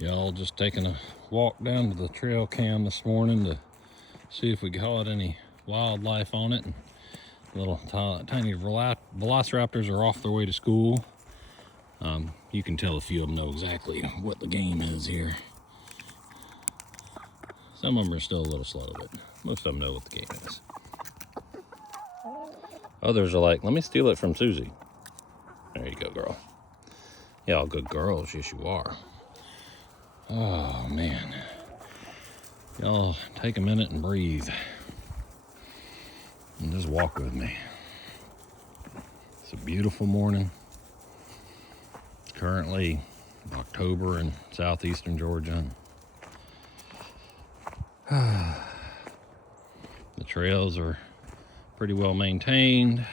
Y'all just taking a walk down to the trail cam this morning to see if we caught any wildlife on it. And little tiny velociraptors are off their way to school. You can tell a few of them know exactly what the game is here. Some of them are still a little slow, but most of them know what the game is. Others are like, let me steal it from Susie. There you go, girl. Y'all good girls, yes you are. Oh man. Y'all take a minute and breathe. And just walk with me. It's a beautiful morning. Currently October in southeastern Georgia. The trails are pretty well maintained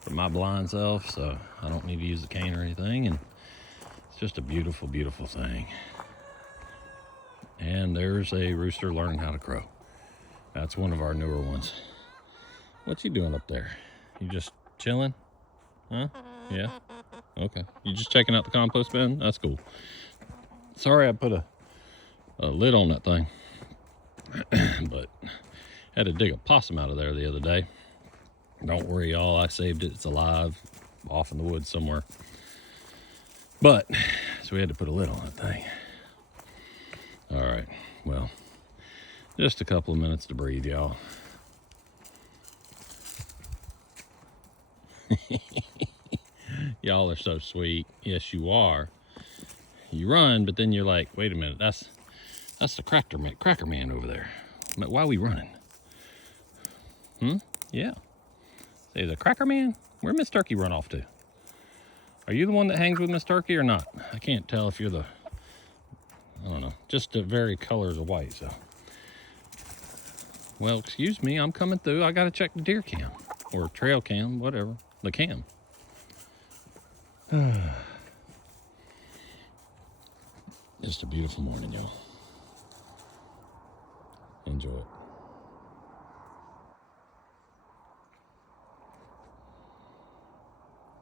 for my blind self, so I don't need to use the cane or anything, and it's just a beautiful, beautiful thing. And there's a rooster learning how to crow. That's one of our newer ones. What you doing up there? You just chilling? Huh? Yeah? Okay. You just checking out the compost bin? That's cool. Sorry I put a lid on that thing. But had to dig a possum out of there the other day. Don't worry, y'all. I saved it. It's alive, off in the woods somewhere. But so we had to put a lid on that thing. All right. Well, just a couple of minutes to breathe, y'all. Y'all are so sweet. Yes, you are. You run, but then you're like, wait a minute. That's the Cracker Man over there. Why are we running? Yeah. Say, the Cracker Man? Where'd Miss Turkey run off to? Are you the one that hangs with Miss Turkey or not? I can't tell if you're the, I don't know, just the very colors of white, so. Well, excuse me, I'm coming through. I gotta check the deer cam or trail cam, whatever, the cam. Just a beautiful morning, y'all. Enjoy it.